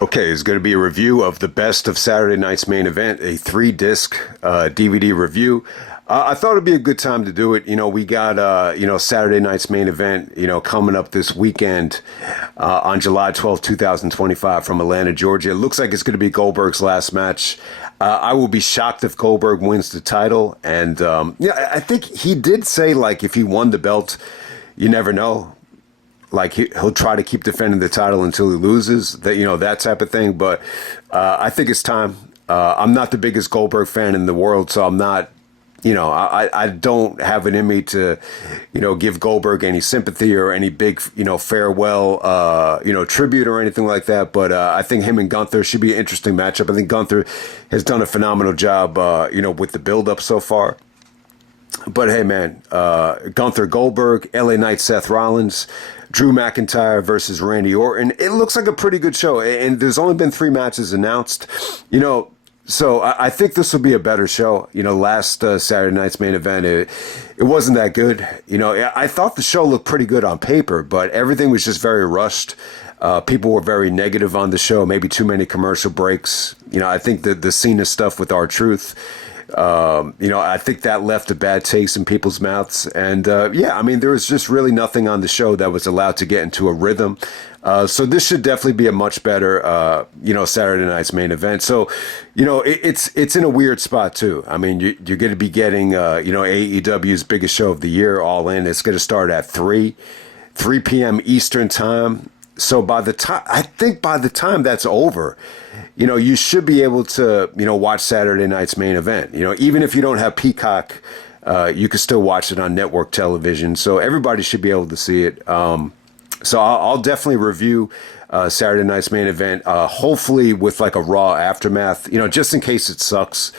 Okay, it's going to be a review of the best of Saturday night's main event, a 3-disc DVD review. I thought it'd be a good time to do it. We got, Saturday night's main event, coming up this weekend on July 12th, 2025 from Atlanta, Georgia. It looks like it's going to be Goldberg's last match. I will be shocked if Goldberg wins the title. And, I think he did say, like, if he won the belt, you never know. Like he'll try to keep defending the title until he loses, that type of thing. But I think it's time. I'm not the biggest Goldberg fan in the world, so I'm not, I don't have it in me to, give Goldberg any sympathy or any big, farewell, tribute or anything like that. But I think him and Gunther should be an interesting matchup. I think Gunther has done a phenomenal job, with the build-up so far. But hey, man, Gunther Goldberg, LA Knight Seth Rollins, Drew McIntyre versus Randy Orton. It looks like a pretty good show, and there's only been 3 matches announced. So I think this will be a better show. Last Saturday night's main event, it wasn't that good. I thought the show looked pretty good on paper, but everything was just very rushed. People were very negative on the show, maybe too many commercial breaks. I think the Cena stuff with R-Truth, I think that left a bad taste in people's mouths. And, there was just really nothing on the show that was allowed to get into a rhythm. So this should definitely be a much better, Saturday night's main event. So, it's in a weird spot too. I mean, you're going to be getting, AEW's biggest show of the year all in. It's going to start at 3 p.m. Eastern time. So by the time that's over, you should be able to, watch Saturday night's main event. Even if you don't have Peacock, you can still watch it on network television. So everybody should be able to see it. So I'll definitely review Saturday night's main event, hopefully with like a Raw aftermath, just in case it sucks.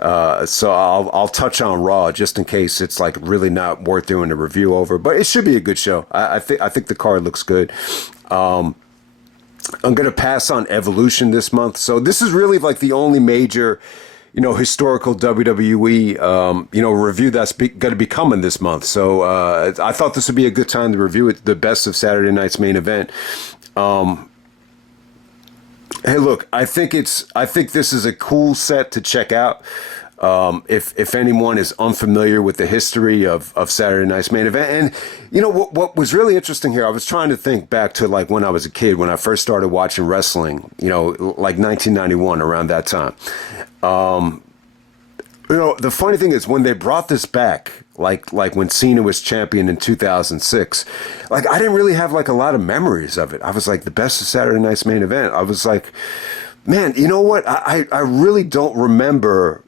So I'll touch on Raw just in case it's like really not worth doing a review over. But it should be a good show. I think the card looks good. I'm going to pass on Evolution this month. So this is really like the only major, historical WWE, review that's going to be coming this month. So I thought this would be a good time to review it, the best of Saturday night's main event. Hey, look, I think this is a cool set to check out. If anyone is unfamiliar with the history of Saturday night's main event. And, what was really interesting here, I was trying to think back to like when I was a kid, when I first started watching wrestling, like 1991, around that time. The funny thing is when they brought this back, like when Cena was champion in 2006, like I didn't really have like a lot of memories of it. I was like, the best of Saturday night's main event. I was like, man, you know what? I really don't remember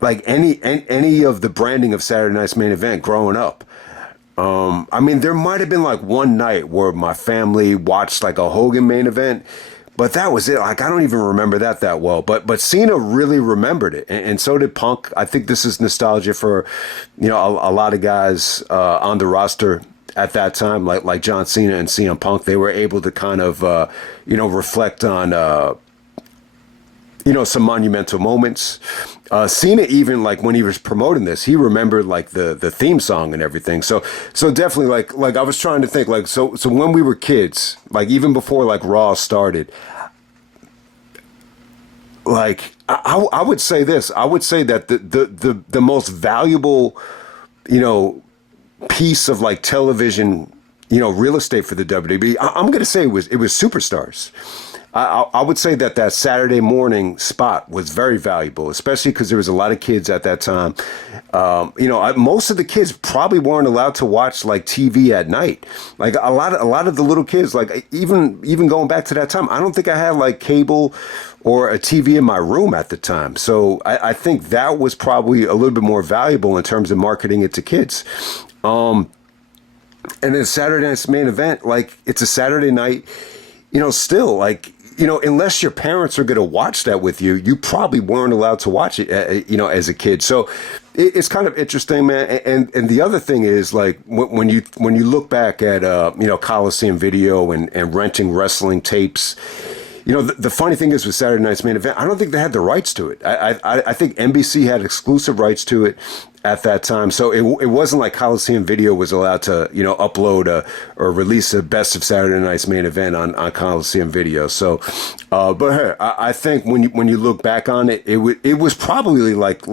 like any of the branding of Saturday night's main event growing up. There might have been like one night where my family watched like a Hogan main event, but that was it. Like, I don't even remember that well. But Cena really remembered it, and so did Punk. I think this is nostalgia for, a lot of guys on the roster at that time, like John Cena and CM Punk. They were able to kind of, reflect on, some monumental moments. Cena, even like when he was promoting this, he remembered like the theme song and everything. So definitely like I was trying to think like, so when we were kids, like even before like Raw started, like I would say this, I would say that the most valuable, piece of like television, real estate for the WWE, I'm going to say it was Superstars. I would say that Saturday morning spot was very valuable, especially because there was a lot of kids at that time. Most of the kids probably weren't allowed to watch like TV at night. Like a lot of the little kids, like even going back to that time, I don't think I had like cable or a TV in my room at the time. So I think that was probably a little bit more valuable in terms of marketing it to kids. And then Saturday night's main event, like it's a Saturday night, still like, unless your parents are going to watch that with you, you probably weren't allowed to watch it, as a kid. So it's kind of interesting, man. And the other thing is like when you look back at, Coliseum Video and renting wrestling tapes, the funny thing is with Saturday night's main event, I don't think they had the rights to it. I think NBC had exclusive rights to it. at that time. So it wasn't like Coliseum Video was allowed to, upload or release a best of Saturday Night's Main Event on Coliseum Video. So, but hey, I think when you look back on it, it was probably like,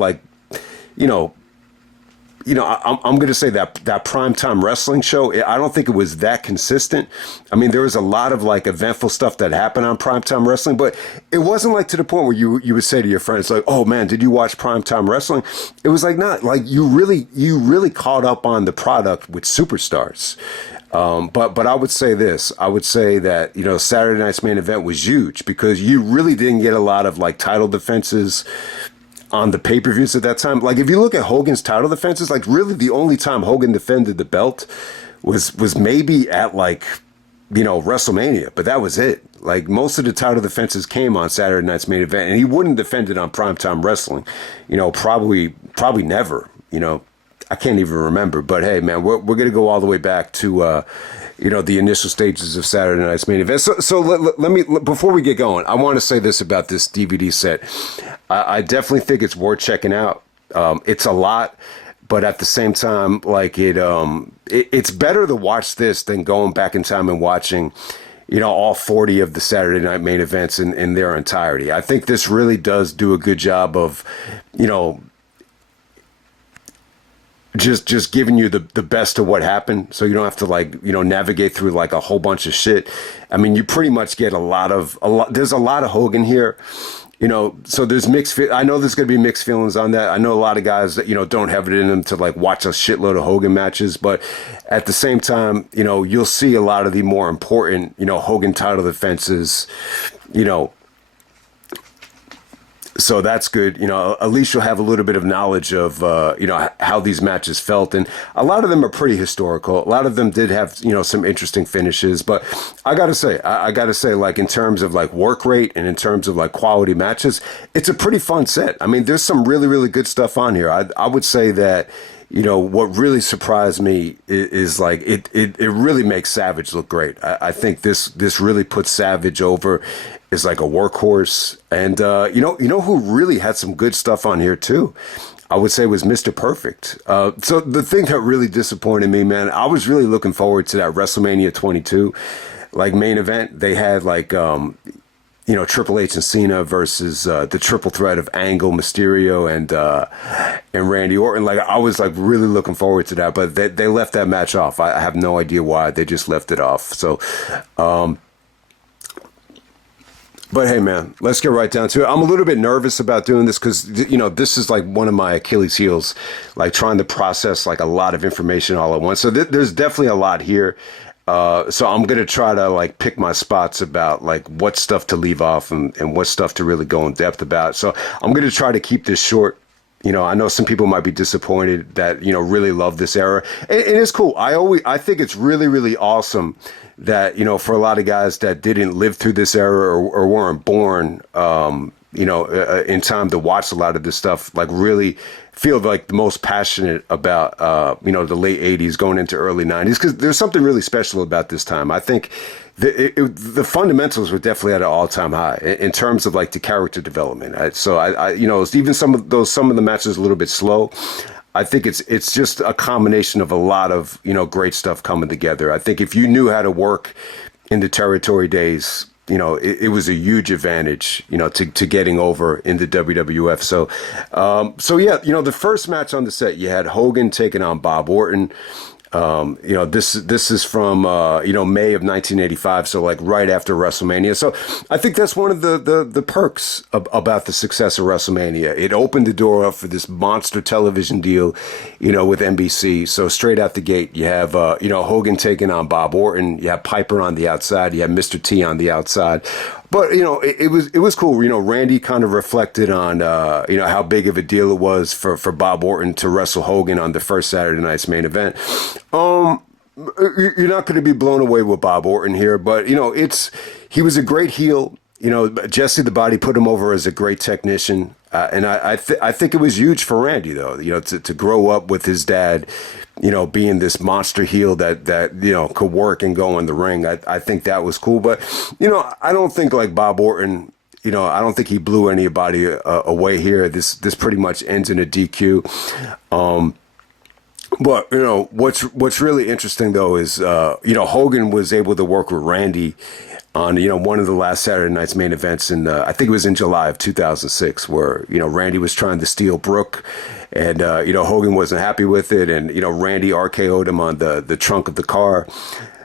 you know, I'm going to say that primetime wrestling show, I don't think it was that consistent. I mean, there was a lot of like eventful stuff that happened on primetime wrestling, but it wasn't like to the point where you would say to your friends like, "Oh man, did you watch primetime wrestling?" It was like not like you really caught up on the product with superstars. But I would say this. I would say that Saturday Night's Main Event was huge because you really didn't get a lot of like title defenses on the pay-per-views at that time. Like if you look at Hogan's title defenses, like really the only time Hogan defended the belt was maybe at like, WrestleMania, but that was it. Like most of the title defenses came on Saturday Night's Main Event, and he wouldn't defend it on primetime wrestling. Probably never. I can't even remember. But hey, man, we're gonna go all the way back to the initial stages of Saturday Night's Main Event. So let me, before we get going, I want to say this about this DVD set. I definitely think it's worth checking out. It's a lot, but at the same time, like it's better to watch this than going back in time and watching, all 40 of the Saturday Night Main Events in their entirety. I think this really does do a good job of, just giving you the best of what happened, so you don't have to like navigate through like a whole bunch of shit. I mean, you pretty much get a lot. There's a lot of Hogan here, so there's mixed. I know there's gonna be mixed feelings on that. I know a lot of guys that don't have it in them to like watch a shitload of Hogan matches, but at the same time, you'll see a lot of the more important Hogan title defenses, So that's good. At least you'll have a little bit of knowledge of, how these matches felt. And a lot of them are pretty historical. A lot of them did have, some interesting finishes. But I got to say, like, in terms of, like, work rate and in terms of, like, quality matches, it's a pretty fun set. I mean, there's some really, really good stuff on here. I would say that, what really surprised me is like, it really makes Savage look great. I think this really puts Savage over is like a workhorse. And, who really had some good stuff on here too, I would say was Mr. Perfect. So the thing that really disappointed me, man, I was really looking forward to that WrestleMania 22, like main event. They had like, Triple H and Cena versus the triple threat of Angle, Mysterio, and Randy Orton. Like I was like really looking forward to that, but they left that match off. I have no idea why. They just left it off. So, but hey, man, let's get right down to it. I'm a little bit nervous about doing this because, this is like one of my Achilles heels, like trying to process like a lot of information all at once. So there's definitely a lot here. So I'm going to try to like pick my spots about like what stuff to leave off and what stuff to really go in depth about. So I'm going to try to keep this short. I know some people might be disappointed that, really love this era, and it's cool. I think it's really, really awesome that, for a lot of guys that didn't live through this era or weren't born, in time to watch a lot of this stuff, like really feel like the most passionate about, the late 80s going into early 90s, because there's something really special about this time. I think the fundamentals were definitely at an all-time high in terms of like the character development. So I even some of the matches a little bit slow. I think it's just a combination of a lot of, great stuff coming together. I think if you knew how to work in the territory days, it was a huge advantage, to getting over into WWF. So yeah, the first match on the set, you had Hogan taking on Bob Orton. This is from, May of 1985. So like right after WrestleMania. So I think that's one of the perks about the success of WrestleMania. It opened the door up for this monster television deal, with NBC. So straight out the gate, you have, Hogan taking on Bob Orton. You have Piper on the outside. You have Mr. T on the outside. But, it was cool. Randy kind of reflected on, how big of a deal it was for Bob Orton to wrestle Hogan on the first Saturday Night's Main Event. You're not going to be blown away with Bob Orton here, but, he was a great heel. Jesse the Body put him over as a great technician. And I think it was huge for Randy, though, to grow up with his dad, being this monster heel that could work and go in the ring. I think that was cool. But, I don't think like Bob Orton, I don't think he blew anybody away here. This pretty much ends in a DQ. But what's really interesting though is Hogan was able to work with Randy on one of the last Saturday Night's main events in I think it was in July of 2006, where Randy was trying to steal Brooke, and Hogan wasn't happy with it, and Randy RKO'd him on the trunk of the car.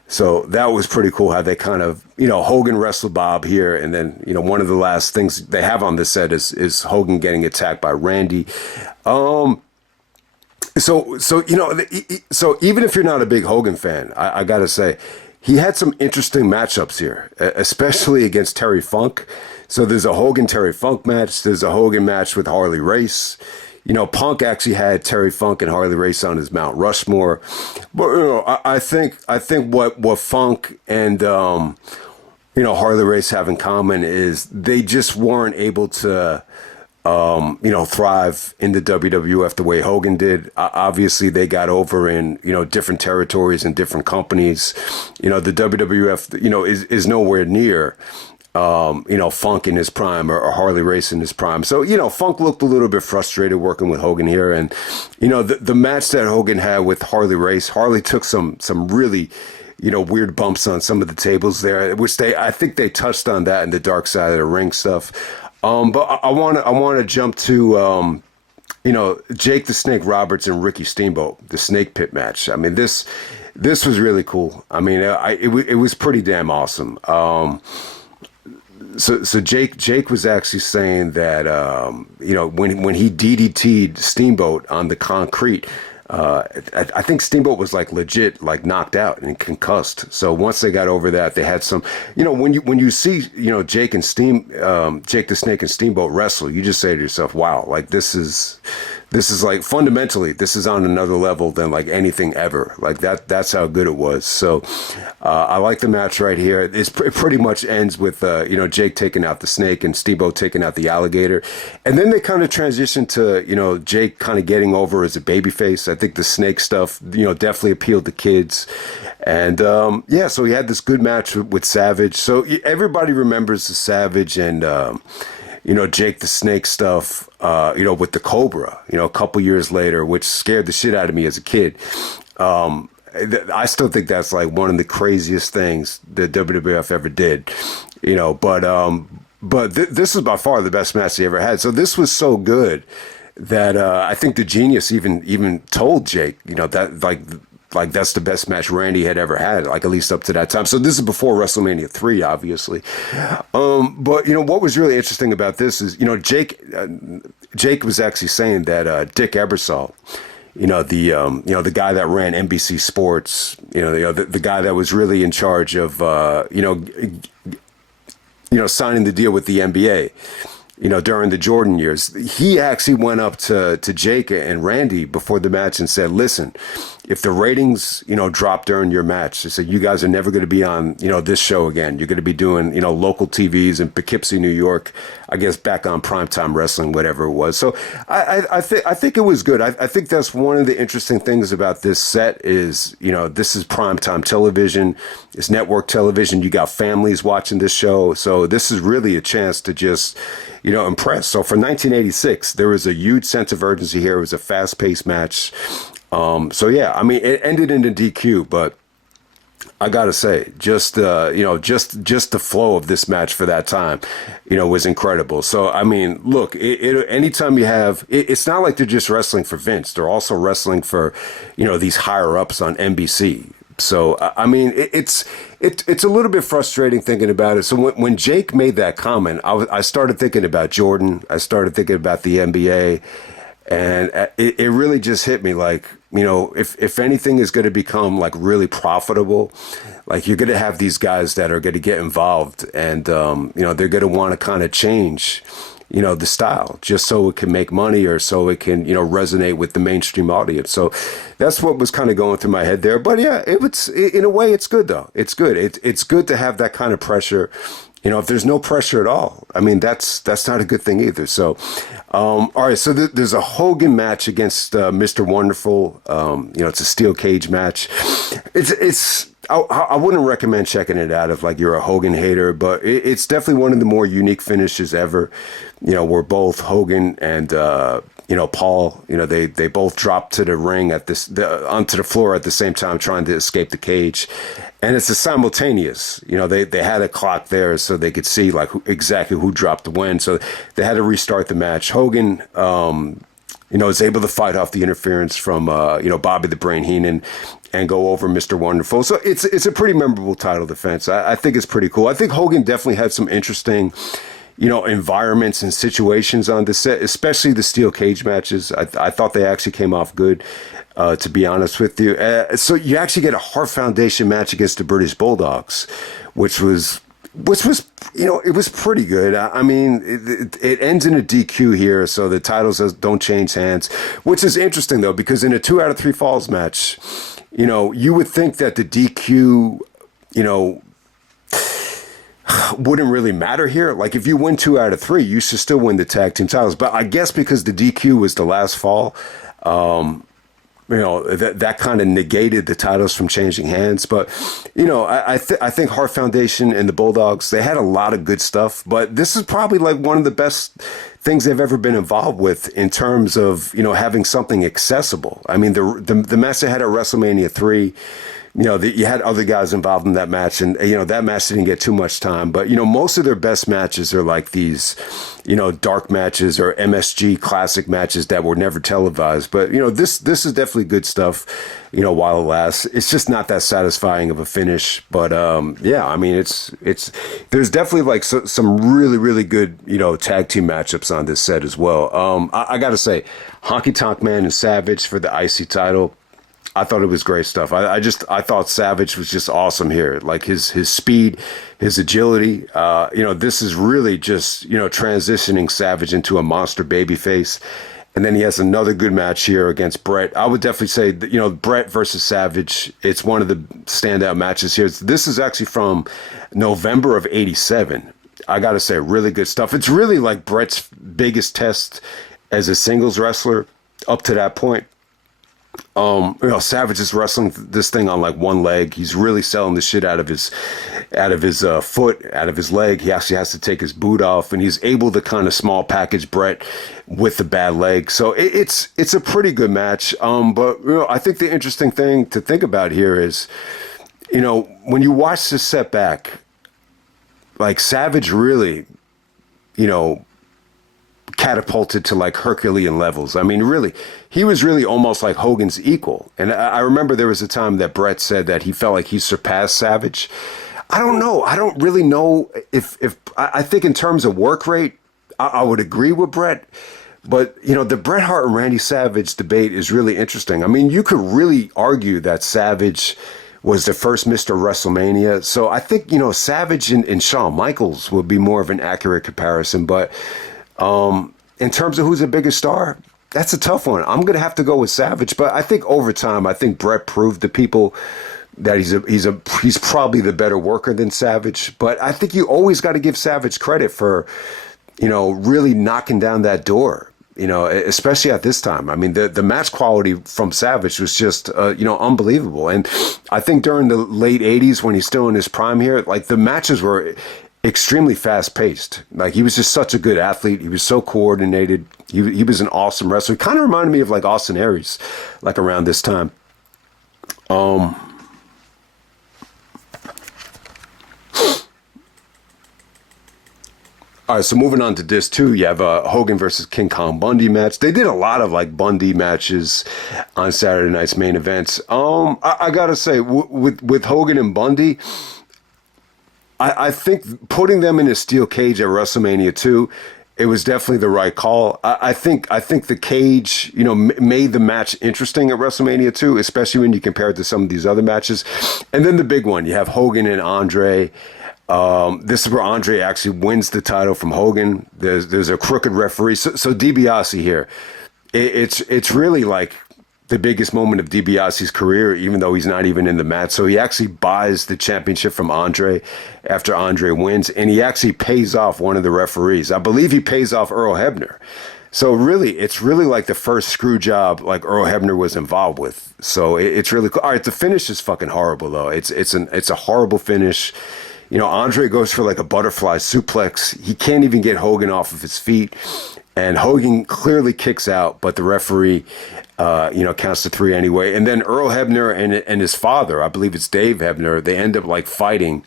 So that was pretty cool how they kind of, Hogan wrestled Bob here. And then, one of the last things they have on this set is Hogan getting attacked by Randy. So even if you're not a big Hogan fan, I got to say, he had some interesting matchups here, especially against Terry Funk. So there's a Hogan-Terry Funk match. There's a Hogan match with Harley Race. Punk actually had Terry Funk and Harley Race on his Mount Rushmore. But, I think what Funk and, Harley Race have in common is they just weren't able to, thrive in the WWF the way Hogan did. Obviously, they got over in, different territories and different companies. The WWF, is nowhere near Funk in his prime or Harley Race in his prime. So, Funk looked a little bit frustrated working with Hogan here. And, the match that Hogan had with Harley Race, Harley took some really, weird bumps on some of the tables there, which I think they touched on that in the Dark Side of the Ring stuff. But I want to jump to, Jake the Snake Roberts and Ricky Steamboat, the Snake Pit match. I mean, this was really cool. I mean, it was pretty damn awesome. So Jake was actually saying that when he DDT'd Steamboat on the concrete, I think Steamboat was like legit like knocked out and concussed. So once they got over that, they had some when you see Jake the Snake and Steamboat wrestle, you just say to yourself, wow, like this is like fundamentally this is on another level than like anything ever. Like that's how good it was. So I like the match right here. It pretty much ends with Jake taking out the snake and Steamboat taking out the alligator, and then they kind of transition to Jake kind of getting over as a babyface. I think the snake stuff definitely appealed to kids, and so he had this good match with Savage. So everybody remembers the Savage and Jake the Snake stuff, with the Cobra, a couple years later, which scared the shit out of me as a kid. I still think that's like one of the craziest things that WWF ever did, but this is by far the best match he ever had. So this was so good that I think the Genius even told Jake, that like that's the best match Randy had ever had, like at least up to that time. So this is before WrestleMania 3, obviously. But what was really interesting about this is Jake was actually saying that Dick Ebersol, the guy that ran NBC Sports, the guy that was really in charge of signing the deal with the NBA, during the Jordan years, he actually went up to Jake and Randy before the match and said, listen, if the ratings, drop during your match, he said, you guys are never going to be on, this show again. You're going to be doing, local TVs in Poughkeepsie, New York, I guess back on primetime wrestling, whatever it was. So I think it was good. I think that's one of the interesting things about this set is, this is primetime television. It's network television. You got families watching this show. So this is really a chance to just, impress. So for 1986, there was a huge sense of urgency here. It was a fast-paced match. It ended in a DQ, but I gotta say, just the flow of this match for that time, was incredible. So I mean, look, anytime you have, it's not like they're just wrestling for Vince. They're also wrestling for, these higher ups on NBC. So I mean, it's a little bit frustrating thinking about it. So when Jake made that comment, I started thinking about Jordan. I started thinking about the NBA, and it really just hit me like, if anything is going to become like really profitable, like you're going to have these guys that are going to get involved, and they're going to want to kind of change the style just so it can make money or so it can, resonate with the mainstream audience. So that's what was kind of going through my head there. But yeah, in a way, it's good though. It's good. It's good to have that kind of pressure. If there's no pressure at all, I mean, that's not a good thing either. So, all right. So there's a Hogan match against Mr. Wonderful. It's a steel cage match. I wouldn't recommend checking it out if like you're a Hogan hater, but it's definitely one of the more unique finishes ever. Where both Hogan and Paul, they both dropped to the ring onto the floor at the same time, trying to escape the cage, and it's a simultaneous. They had a clock there so they could see like exactly who dropped the when, so they had to restart the match. Hogan, is able to fight off the interference from Bobby the Brain Heenan and go over Mr. Wonderful. So it's a pretty memorable title defense. I think it's pretty cool. I think Hogan definitely had some interesting environments and situations on the set, especially the steel cage matches. I thought they actually came off good, to be honest with you. So you actually get a Hart Foundation match against the British Bulldogs, which was it was pretty good. I mean, it ends in a DQ here, so the titles don't change hands, which is interesting though, because in a 2 out of 3 falls match, you would think that the DQ, wouldn't really matter here. Like if you win 2 out of 3, you should still win the tag team titles. But I guess because the DQ was the last fall, that kind of negated the titles from changing hands. But, I think Hart Foundation and the Bulldogs, they had a lot of good stuff. But this is probably like one of the best things they've ever been involved with in terms of, having something accessible. I mean, the match they had at WrestleMania 3, you had other guys involved in that match, and that match didn't get too much time. But most of their best matches are like these, dark matches or MSG classic matches that were never televised. But this is definitely good stuff. While it lasts, it's just not that satisfying of a finish. But yeah, I mean, it's there's definitely like some really really good tag team matchups on this set as well. I gotta say, Honky Tonk Man and Savage for the IC title. I thought it was great stuff. I thought Savage was just awesome here. Like his speed, his agility. This is really just transitioning Savage into a monster babyface. And then he has another good match here against Bret. I would definitely say that, Bret versus Savage. It's one of the standout matches here. This is actually from November of '87. I got to say, really good stuff. It's really like Bret's biggest test as a singles wrestler up to that point. Savage is wrestling this thing on like one leg. He's really selling the shit out of his foot, out of his leg. He actually has to take his boot off, and he's able to kind of small package Bret with the bad leg. So it's a pretty good match. But I think the interesting thing to think about here is, when you watch this set back, like Savage really, catapulted to like Herculean levels. I mean, really, he was really almost like Hogan's equal. And I remember there was a time that Bret said that he felt like he surpassed Savage. I don't know. I don't really know if I think in terms of work rate, I would agree with Bret. But, the Bret Hart and Randy Savage debate is really interesting. I mean, you could really argue that Savage was the first Mr. WrestleMania. So I think, Savage and Shawn Michaels would be more of an accurate comparison. But in terms of who's the biggest star, that's a tough one. I'm going to have to go with Savage, but I think over time, I think Bret proved to people that he's probably the better worker than Savage. But I think you always got to give Savage credit for, really knocking down that door, especially at this time. I mean, the match quality from Savage was just, unbelievable. And I think during the late 80s, when he's still in his prime here, like the matches were extremely fast paced. Like he was just such a good athlete. He was so coordinated. He was an awesome wrestler. Kind of reminded me of like Austin Aries, like around this time. All right, so moving on to disc 2, you have a Hogan versus King Kong Bundy match. They did a lot of like Bundy matches on Saturday night's main events. I gotta say, with Hogan and Bundy, I think putting them in a steel cage at WrestleMania 2, it was definitely the right call. I think the cage, made the match interesting at WrestleMania 2, especially when you compare it to some of these other matches. And then the big one, you have Hogan and Andre. This is where Andre actually wins the title from Hogan. There's a crooked referee. So DiBiase here, it's really like the biggest moment of DiBiase's career, even though he's not even in the match. So he actually buys the championship from Andre after Andre wins, and he actually pays off one of the referees. I believe he pays off Earl Hebner. So really, it's really like the first screw job like Earl Hebner was involved with. So it's really cool. All right, the finish is fucking horrible though. It's a horrible finish. You know, Andre goes for like a butterfly suplex. He can't even get Hogan off of his feet, and Hogan clearly kicks out, but the referee, counts to three anyway. And then Earl Hebner and his father, I believe it's Dave Hebner, they end up like fighting,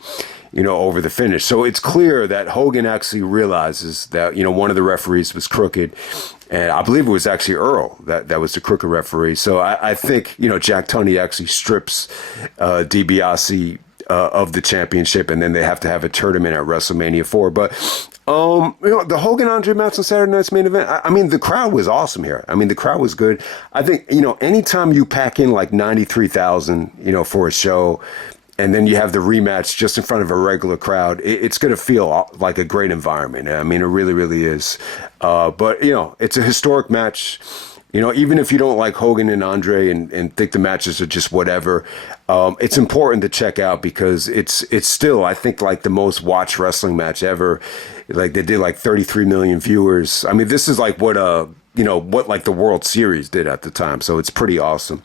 over the finish. So it's clear that Hogan actually realizes that, one of the referees was crooked. And I believe it was actually Earl that was the crooked referee. So I think, Jack Tunney actually strips DiBiase of the championship, and then they have to have a tournament at WrestleMania 4. But, the Hogan-Andre match on Saturday night's main event, I mean, the crowd was awesome here. I mean, the crowd was good. I think, anytime you pack in like 93,000, for a show, and then you have the rematch just in front of a regular crowd, it's going to feel like a great environment. I mean, it really, really is. But, it's a historic match. Even if you don't like Hogan and Andre and think the matches are just whatever, it's important to check out because it's still, I think, like the most watched wrestling match ever. Like they did like 33 million viewers. I mean, this is like what like the World Series did at the time. So it's pretty awesome.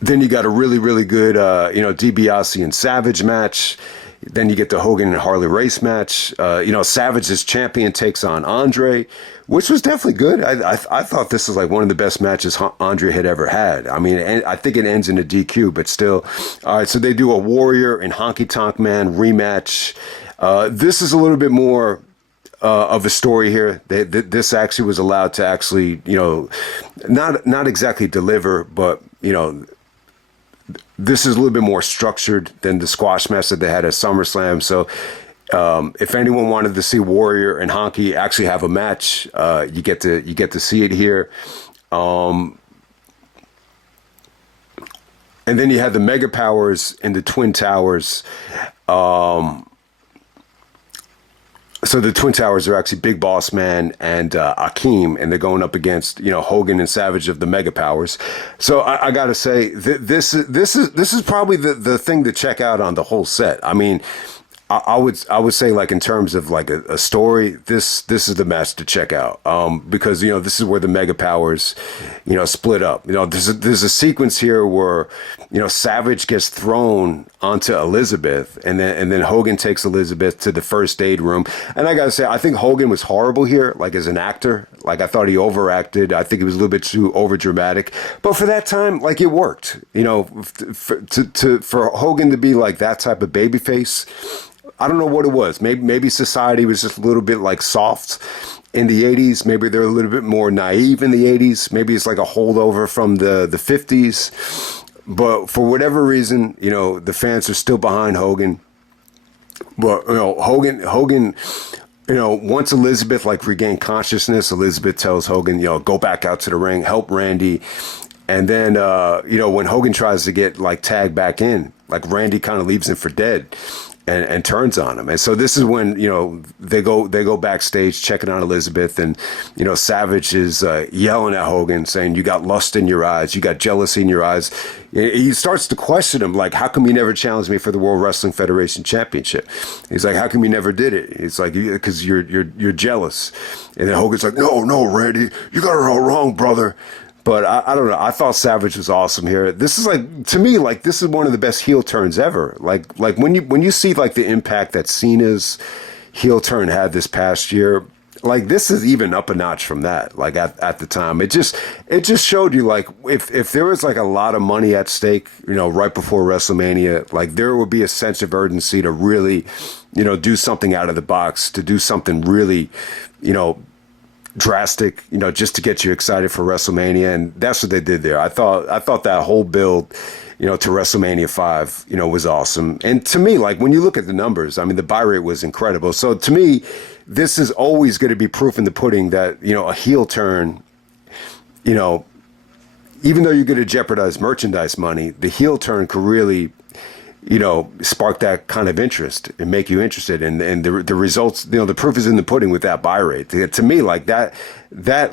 Then you got a really, really good, DiBiase and Savage match. Then you get the Hogan and Harley race match. Savage as champion takes on Andre, which was definitely good. I thought this was like one of the best matches Andre had ever had. I mean, I think it ends in a DQ, but still. All right, so they do a Warrior and Honky Tonk Man rematch. This is a little bit more of a story here. This actually was allowed to actually, not exactly deliver, but, this is a little bit more structured than the squash match that they had at SummerSlam. So if anyone wanted to see Warrior and Honky actually have a match, you get to see it here. And then you had the Mega Powers and the Twin Towers. So the Twin Towers are actually Big Boss Man and Akeem, and they're going up against Hogan and Savage of the Mega Powers. So I gotta say this is probably the thing to check out on the whole set. I mean, I would say like in terms of like a story, this is the match to check out because this is where the Mega Powers split up. There's a sequence here where Savage gets thrown onto Elizabeth, and then Hogan takes Elizabeth to the first aid room. And I gotta say, I think Hogan was horrible here, like as an actor. Like I thought he overacted. I think he was a little bit too overdramatic. But for that time, like it worked. For Hogan to be like that type of babyface. I don't know what it was. Maybe society was just a little bit like soft in the 80s. Maybe they're a little bit more naive in the 80s. Maybe it's like a holdover from the 50s. But for whatever reason, the fans are still behind Hogan. But, Hogan, once Elizabeth like regained consciousness, Elizabeth tells Hogan, go back out to the ring, help Randy. And then, when Hogan tries to get like tagged back in, like Randy kind of leaves him for dead. And turns on him. And so this is when, they go backstage checking on Elizabeth, and, Savage is yelling at Hogan saying, you got lust in your eyes. You got jealousy in your eyes. He starts to question him, like, how come you never challenged me for the World Wrestling Federation Championship? He's like, how come you never did it? It's like, because you're jealous. And then Hogan's like, no, Randy, you got it all wrong, brother. But I don't know. I thought Savage was awesome here. This is like, to me, like this is one of the best heel turns ever. Like when you see like the impact that Cena's heel turn had this past year, like this is even up a notch from that. Like at the time, it just showed you like if there was like a lot of money at stake, right before WrestleMania, like there would be a sense of urgency to really, do something out of the box, to do something really, drastic, just to get you excited for WrestleMania, and that's what they did there. I thought that whole build, to WrestleMania 5, was awesome. And to me, like when you look at the numbers, I mean, the buy rate was incredible. So to me, this is always going to be proof in the pudding that, a heel turn, even though you're going to jeopardize merchandise money, the heel turn could really, spark that kind of interest and make you interested. And the results, the proof is in the pudding with that buy rate. To me, like that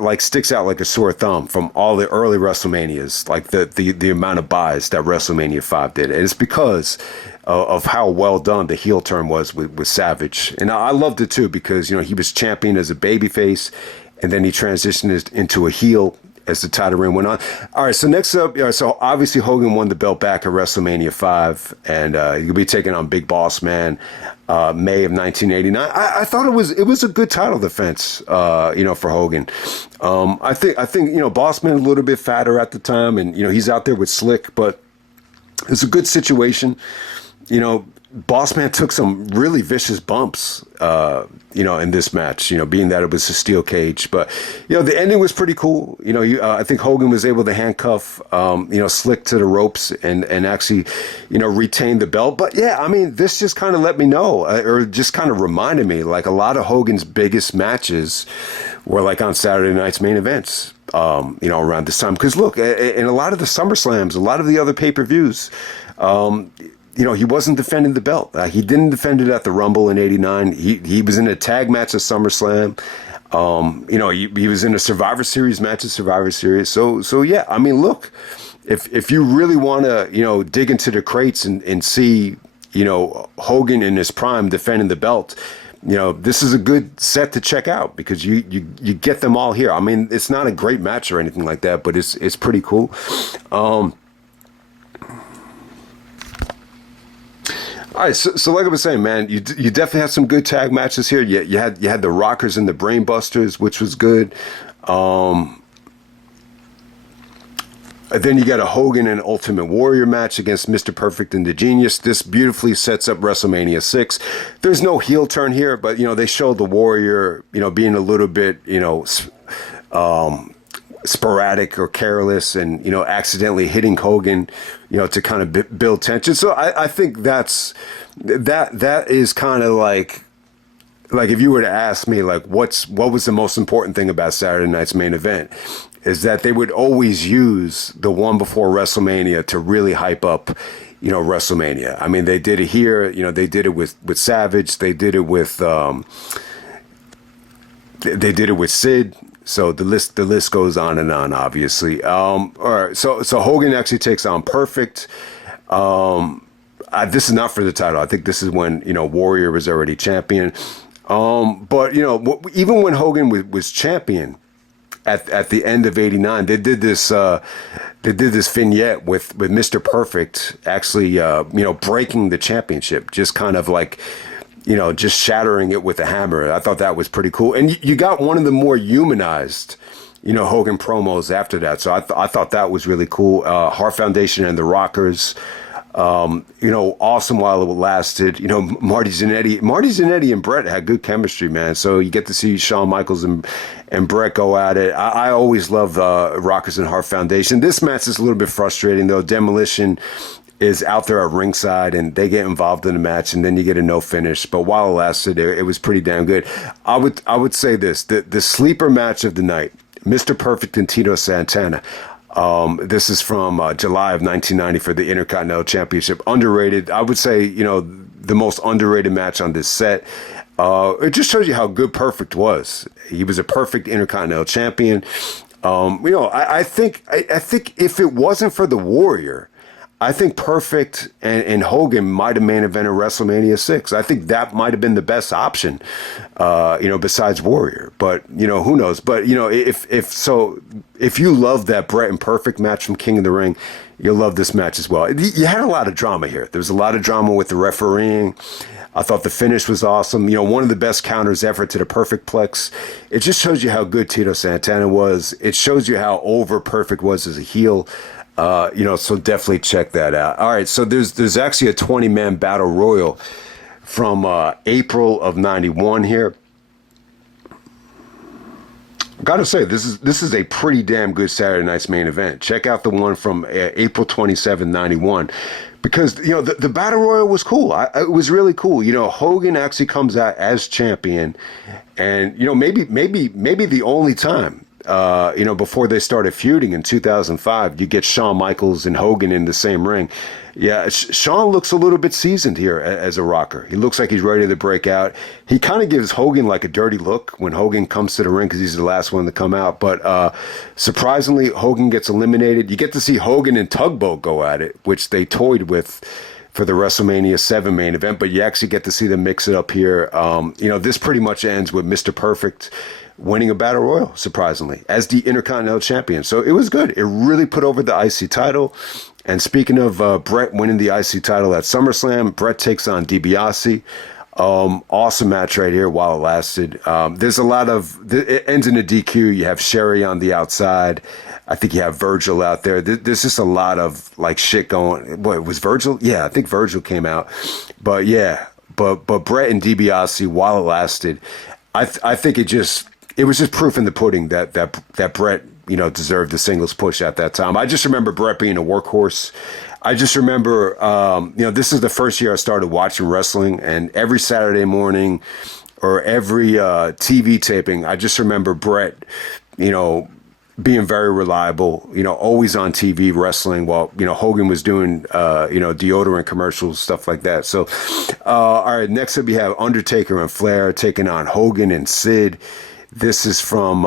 like sticks out like a sore thumb from all the early WrestleManias, like the amount of buys that WrestleMania 5 did. And it's because of how well done the heel turn was with Savage. And I loved it too because, he was champion as a babyface and then he transitioned into a heel as the title reign went on. All right, so next up, so obviously Hogan won the belt back at WrestleMania 5, and he'll be taking on Big Boss Man, May of 1989. I thought it was a good title defense, for Hogan. I think Boss Man a little bit fatter at the time, and he's out there with Slick, but it's a good situation. Boss Man took some really vicious bumps, in this match, being that it was a steel cage. But, the ending was pretty cool. I think Hogan was able to handcuff, Slick to the ropes and actually, retain the belt. But, yeah, I mean, this just kind of let me know, or just kind of reminded me, like, a lot of Hogan's biggest matches were, like, on Saturday night's main events. Around this time. Because, look, in a lot of the SummerSlams, a lot of the other pay-per-views, he wasn't defending the belt. He didn't defend it at the Rumble in '89. He was in a tag match at SummerSlam. He was in a Survivor Series match at Survivor Series. So yeah, I mean, look, if you really want to, dig into the crates and see, Hogan in his prime defending the belt, this is a good set to check out because you get them all here. I mean, it's not a great match or anything like that, but it's pretty cool. All right, so like I was saying, man, you definitely had some good tag matches here. You had the Rockers and the Brainbusters, which was good. And then you got a Hogan and Ultimate Warrior match against Mr. Perfect and the Genius. This beautifully sets up WrestleMania 6. There's no heel turn here, but they showed the Warrior, being a little bit, sporadic or careless and accidentally hitting Hogan to kind of build tension. So I think that is kind of like if you were to ask me like what was the most important thing about Saturday night's main event, is that they would always use the one before WrestleMania to really hype up WrestleMania. I mean, they did it here, they did it with Savage, they did it with Sid. So the list goes on and on, obviously. All right, so Hogan actually takes on Perfect. This is not for the title. I think this is when Warrior was already champion. But even when Hogan was champion at the end of '89, they did this vignette with Mr. Perfect actually breaking the championship, just kind of like, just shattering it with a hammer. I thought that was pretty cool. And you got one of the more humanized, Hogan promos after that. So I thought that was really cool. Hart Foundation and the Rockers, awesome while it lasted. Marty Jannetty and Bret had good chemistry, man. So you get to see Shawn Michaels and Bret go at it. I always love Rockers and Hart Foundation. This match is a little bit frustrating, though. Demolition is out there at ringside and they get involved in the match and then you get a no finish. But while it lasted, it was pretty damn good. I would say this, the sleeper match of the night, Mr. Perfect and Tito Santana. This is from July of 1990 for the Intercontinental Championship. Underrated. I would say, the most underrated match on this set. It just shows you how good Perfect was. He was a perfect Intercontinental Champion. I think if it wasn't for the Warrior, I think Perfect and Hogan might have main evented WrestleMania 6. I think that might have been the best option, besides Warrior. But, who knows? But, if you love that Bret and Perfect match from King of the Ring, you'll love this match as well. You had a lot of drama here. There was a lot of drama with the refereeing. I thought the finish was awesome. One of the best counters ever to the Perfect Plex. It just shows you how good Tito Santana was. It shows you how over Perfect was as a heel. So definitely check that out. All right, so there's actually a 20-man battle royal from April of '91 here. Gotta say, this is a pretty damn good Saturday night's main event. Check out the one from April 27, '91. Because, the Battle Royal was cool. It was really cool. Hogan actually comes out as champion. And, maybe the only time before they started feuding in 2005, you get Shawn Michaels and Hogan in the same ring. Yeah, Shawn looks a little bit seasoned here as a rocker. He looks like he's ready to break out. He kind of gives Hogan like a dirty look when Hogan comes to the ring because he's the last one to come out. But surprisingly, Hogan gets eliminated. You get to see Hogan and Tugboat go at it, which they toyed with for the WrestleMania 7 main event, but you actually get to see them mix it up here. This pretty much ends with Mr. Perfect winning a Battle Royal, surprisingly, as the Intercontinental Champion. So it was good. It really put over the IC title. And speaking of Bret winning the IC title at SummerSlam, Bret takes on DiBiase. Awesome match right here while it lasted. There's a lot of, it ends in a DQ. You have Sherry on the outside. I think you have Virgil out there. There's just a lot of like shit going. What was Virgil? Yeah, I think Virgil came out. But yeah, but Bret and DiBiase while it lasted, I think it was just proof in the pudding that Bret deserved the singles push at that time. I just remember Bret being a workhorse. I just remember, this is the first year I started watching wrestling, and every Saturday morning or every TV taping, I just remember Bret, being very reliable, always on TV wrestling while, Hogan was doing, deodorant commercials, stuff like that. So, all right, next up we have Undertaker and Flair taking on Hogan and Sid. This is from,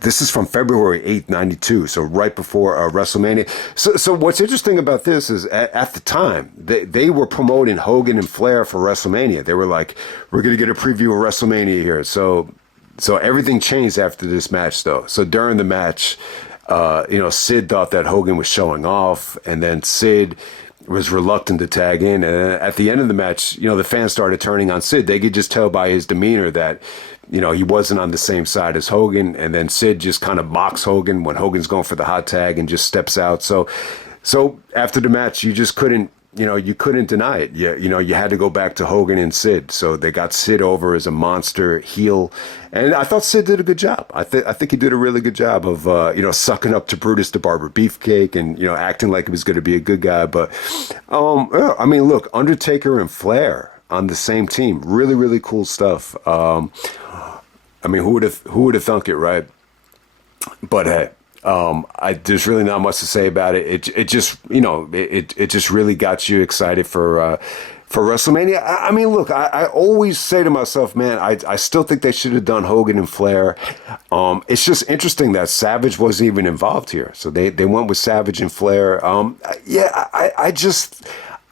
This is from February 8th, 92, so right before WrestleMania. So what's interesting about this is at the time, they were promoting Hogan and Flair for WrestleMania. They were like, we're going to get a preview of WrestleMania here. So everything changed after this match, though. So during the match, Sid thought that Hogan was showing off, and then Sid was reluctant to tag in. And at the end of the match, the fans started turning on Sid. They could just tell by his demeanor that, he wasn't on the same side as Hogan. And then Sid just kind of mocks Hogan when Hogan's going for the hot tag and just steps out. So after the match, you just couldn't, you couldn't deny it. You had to go back to Hogan and Sid. So they got Sid over as a monster heel. And I thought Sid did a good job. I think he did a really good job of, sucking up to Brutus the Barber Beefcake and, acting like he was going to be a good guy. But, look, Undertaker and Flair on the same team. Really, really cool stuff. Who would have thunk it, right? But hey, there's really not much to say about it. It just, it just really got you excited for WrestleMania. Look, I always say to myself, man, I still think they should have done Hogan and Flair. It's just interesting that Savage wasn't even involved here. So they went with Savage and Flair.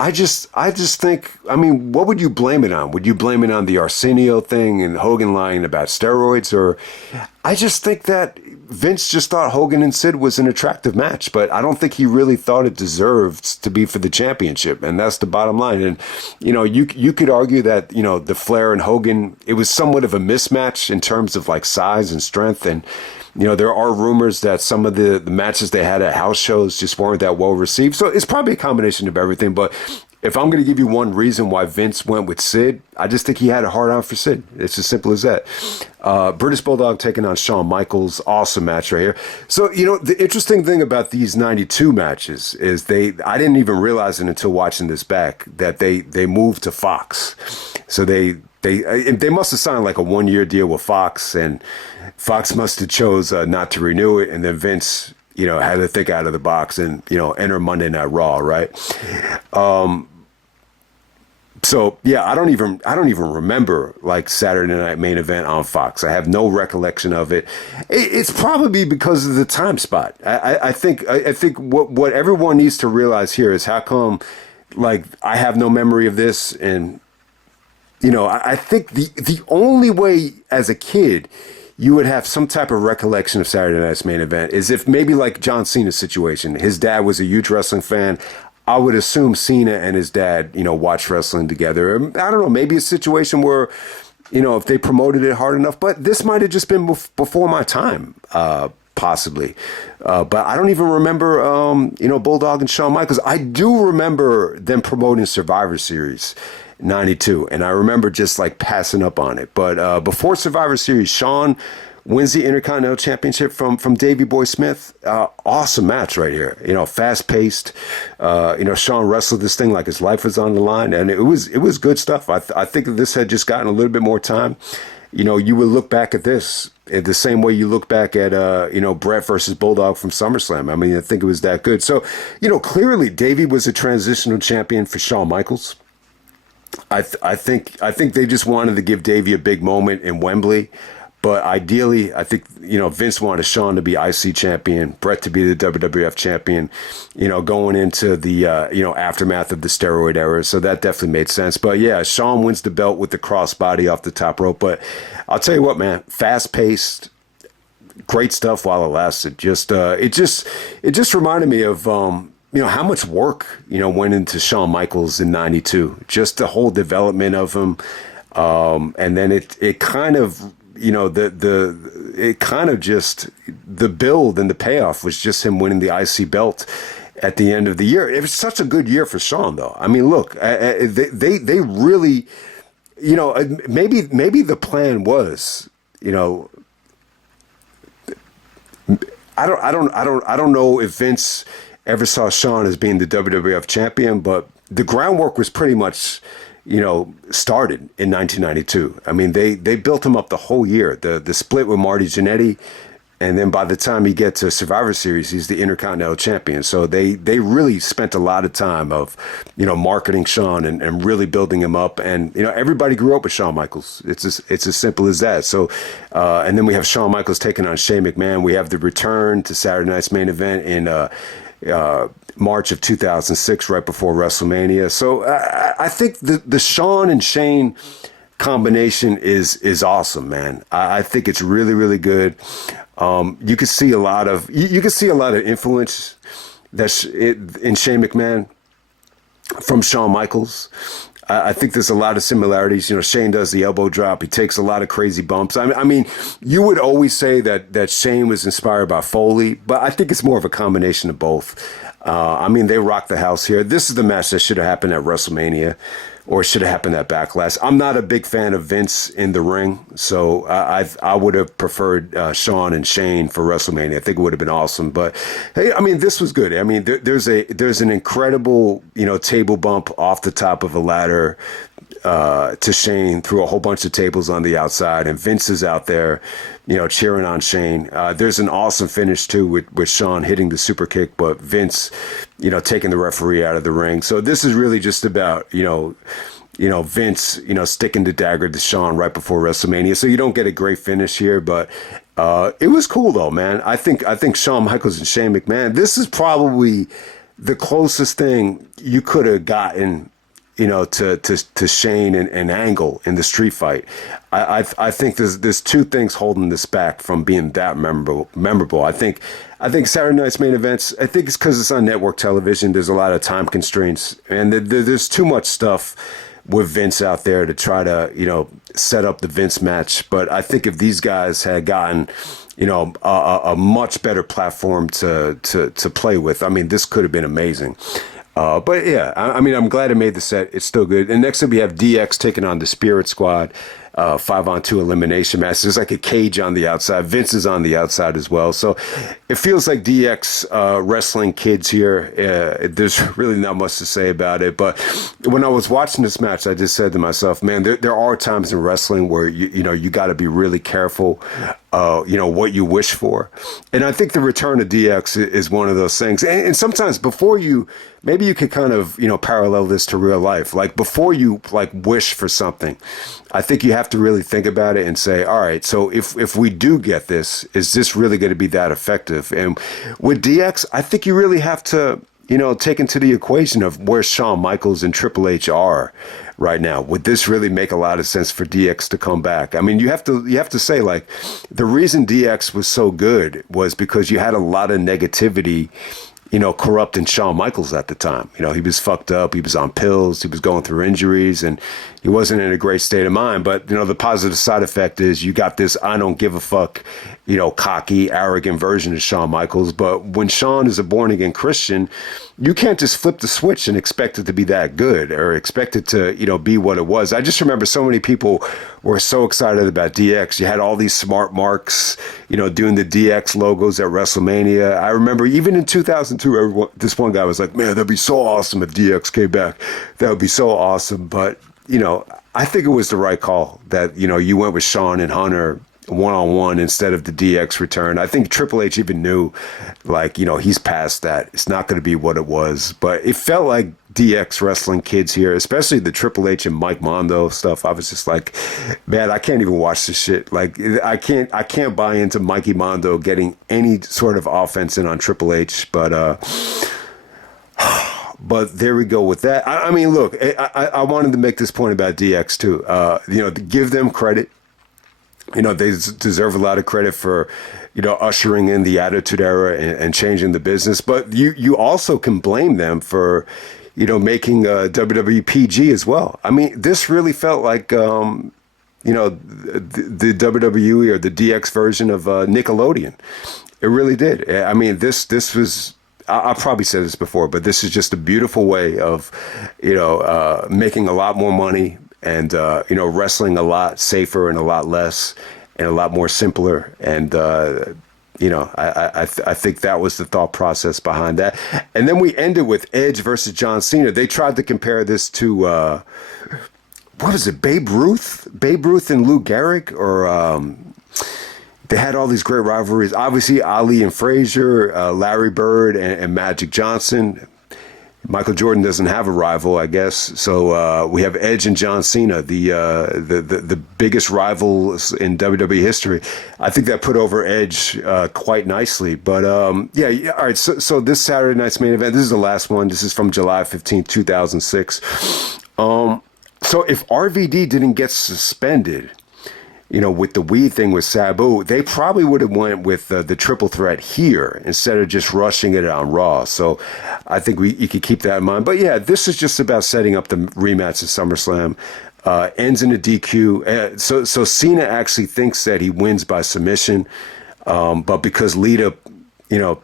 I just think, what would you blame it on? Would you blame it on the Arsenio thing and Hogan lying about steroids? Or I just think that Vince just thought Hogan and Sid was an attractive match, but I don't think he really thought it deserved to be for the championship. And that's the bottom line. And, you could argue that, the Flair and Hogan, it was somewhat of a mismatch in terms of like size and strength. And, there are rumors that some of the matches they had at house shows just weren't that well received. So it's probably a combination of everything. But if I'm going to give you one reason why Vince went with Sid, I just think he had a hard on for Sid. It's as simple as that. British Bulldog taking on Shawn Michaels. Awesome match right here. So, the interesting thing about these 92 matches is I didn't even realize it until watching this back that they moved to Fox. So they must have signed like a 1-year deal with Fox, and Fox must have chose not to renew it. And then Vince, had to think out of the box and, enter Monday Night Raw, right? So yeah, I don't even remember like Saturday Night Main Event on Fox. I have no recollection of it. It's probably because of the time spot. I think what everyone needs to realize here is how come, like, I have no memory of this. And I think the only way as a kid you would have some type of recollection of Saturday Night's Main Event is if maybe like John Cena's situation. His dad was a huge wrestling fan. I would assume Cena and his dad, watched wrestling together. I don't know, maybe a situation where, if they promoted it hard enough. But this might have just been before my time, possibly. But I don't even remember, Bulldog and Shawn Michaels. I do remember them promoting Survivor Series 92, and I remember just like passing up on it. But before Survivor Series, Shawn wins the Intercontinental Championship from Davey Boy Smith. Awesome match right here. Fast paced. Shawn wrestled this thing like his life was on the line, and it was good stuff. I think this had just gotten a little bit more time. you would look back at this the same way you look back at, Bret versus Bulldog from SummerSlam. I mean, I think it was that good. So, clearly Davey was a transitional champion for Shawn Michaels. I think they just wanted to give Davey a big moment in Wembley. But ideally, I think, Vince wanted Shawn to be IC champion, Bret to be the WWF champion, going into the, aftermath of the steroid era. So that definitely made sense. But yeah, Shawn wins the belt with the crossbody off the top rope. But I'll tell you what, man, fast paced, great stuff while it lasted. It just reminded me of, how much work, went into Shawn Michaels in '92, just the whole development of him. And then it kind of, the build and the payoff was just him winning the IC belt at the end of the year. It was such a good year for Shawn, though. I mean, look, they really, maybe the plan was, I don't know if Vince ever saw Shawn as being the WWF champion, but the groundwork was pretty much, started in 1992. I mean, they built him up the whole year. The split with Marty Jannetty, and then by the time he gets to Survivor Series, he's the Intercontinental Champion. So they really spent a lot of time of, marketing Shawn and really building him up. And, everybody grew up with Shawn Michaels. It's as simple as that. So, and then we have Shawn Michaels taking on Shane McMahon. We have the return to Saturday Night's Main Event in March of 2006, right before WrestleMania. So I think the Shawn and Shane combination is awesome, man. I think it's really, really good. You can see a lot of influence in Shane McMahon from Shawn Michaels. I think there's a lot of similarities. Shane does the elbow drop. He takes a lot of crazy bumps. I mean, you would always say that Shane was inspired by Foley, but I think it's more of a combination of both. They rocked the house here. This is the match that should have happened at WrestleMania, or should have happened at Backlash. I'm not a big fan of Vince in the ring, so I would have preferred Shawn and Shane for WrestleMania. I think it would have been awesome. But hey, this was good. There's an incredible table bump off the top of a ladder to Shane through a whole bunch of tables on the outside, and Vince is out there, cheering on Shane. There's an awesome finish too with Shawn hitting the super kick, but Vince, taking the referee out of the ring. So this is really just about, Vince, sticking the dagger to Shawn right before WrestleMania. So you don't get a great finish here, but it was cool though, man. I think Shawn Michaels and Shane McMahon, this is probably the closest thing you could have gotten, to Shane and Angle in the street fight. I think there's two things holding this back from being that memorable. I think Saturday Night's Main Events, I think it's because it's on network television. There's a lot of time constraints, and there's too much stuff with Vince out there to try to, set up the Vince match. But I think if these guys had gotten, a much better platform to play with, this could have been amazing. But yeah, I'm glad it made the set. It's still good. And next up, we have DX taking on the Spirit Squad, 5-on-2 elimination match. There's like a cage on the outside. Vince is on the outside as well. So it feels like DX wrestling kids here. There's really not much to say about it. But when I was watching this match, I just said to myself, man, there are times in wrestling where you got to be really careful. What you wish for. And I think the return of DX is one of those things. And sometimes before maybe you could kind of, parallel this to real life. Like before you wish for something, I think you have to really think about it and say, all right, so if we do get this, is this really going to be that effective? And with DX, I think you really have to, take into the equation of where Shawn Michaels and Triple H are right now. Would this really make a lot of sense for DX to come back? You have to say, the reason DX was so good was because you had a lot of negativity, corrupting Shawn Michaels at the time. He was fucked up. He was on pills. He was going through injuries, and he wasn't in a great state of mind. But, the positive side effect is you got this I don't give a fuck, cocky, arrogant version of Shawn Michaels. But when Shawn is a born-again Christian, you can't just flip the switch and expect it to be that good or expect it to, be what it was. I just remember so many people were so excited about DX. You had all these smart marks, doing the DX logos at WrestleMania. I remember even in 2002, this one guy was like, man, that'd be so awesome if DX came back. That would be so awesome. But, I think it was the right call that, you went with Shawn and Hunter one-on-one instead of the DX return. I think Triple H even knew, like, he's past that. It's not going to be what it was. But it felt like DX wrestling kids here, especially the Triple H and Mike Mondo stuff. I was just like, man, I can't even watch this shit. Like, I can't buy into Mikey Mondo getting any sort of offense in on Triple H. But there we go with that. I mean, look, I wanted to make this point about DX too. To give them credit. They deserve a lot of credit for, ushering in the Attitude Era and changing the business. But you also can blame them for, making WWE PG as well. I mean, this really felt like, the WWE or the DX version of Nickelodeon. It really did. I mean, this was. I probably said this before, but this is just a beautiful way of, making a lot more money. And, wrestling a lot safer and a lot less and a lot more simpler. And, I think that was the thought process behind that. And then we ended with Edge versus John Cena. They tried to compare this to, what is it, Babe Ruth? Babe Ruth and Lou Gehrig? Or they had all these great rivalries. Obviously, Ali and Frazier, Larry Bird and Magic Johnson. Michael Jordan doesn't have a rival, I guess. So we have Edge and John Cena, the biggest rivals in WWE history. I think that put over Edge quite nicely. But yeah. All right. So this Saturday night's main event. This is the last one. This is from July 15th, 2006. So if RVD didn't get suspended, with the weed thing with Sabu, they probably would have went with the triple threat here instead of just rushing it on Raw. So I think you could keep that in mind. But yeah, this is just about setting up the rematch at SummerSlam. Ends in a DQ. So Cena actually thinks that he wins by submission, but because Lita, pulled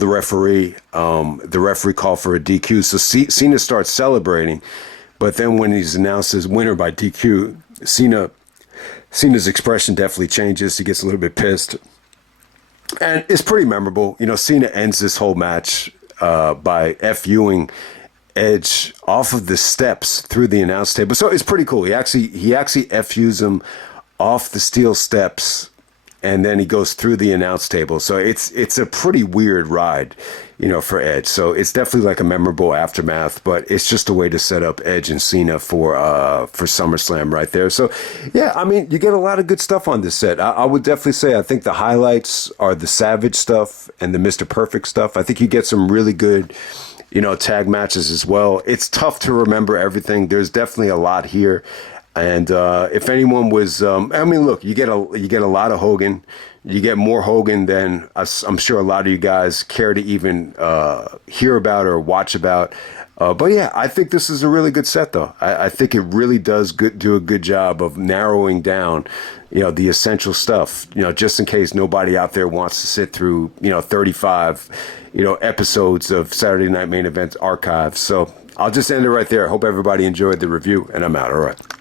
the referee called for a DQ. So Cena starts celebrating, but then when he's announced as winner by DQ, Cena's expression definitely changes. He gets a little bit pissed. And it's pretty memorable. Cena ends this whole match by FUing Edge off of the steps through the announce table. So it's pretty cool. He actually FUs him off the steel steps, and then he goes through the announce table. So it's a pretty weird ride, for Edge. So it's definitely like a memorable aftermath, but it's just a way to set up Edge and Cena for SummerSlam right there. So yeah, I mean, you get a lot of good stuff on this set. I would definitely say I think the highlights are the Savage stuff and the Mr. Perfect stuff. I think you get some really good, tag matches as well. It's tough to remember everything. There's definitely a lot here. And if anyone was, look, you get a lot of Hogan. You get more Hogan than I'm sure a lot of you guys care to even hear about or watch about. But yeah, I think this is a really good set, though. I think it really does do a good job of narrowing down, the essential stuff. Just in case nobody out there wants to sit through, 35, episodes of Saturday Night Main Event archives. So I'll just end it right there. Hope everybody enjoyed the review, and I'm out. All right.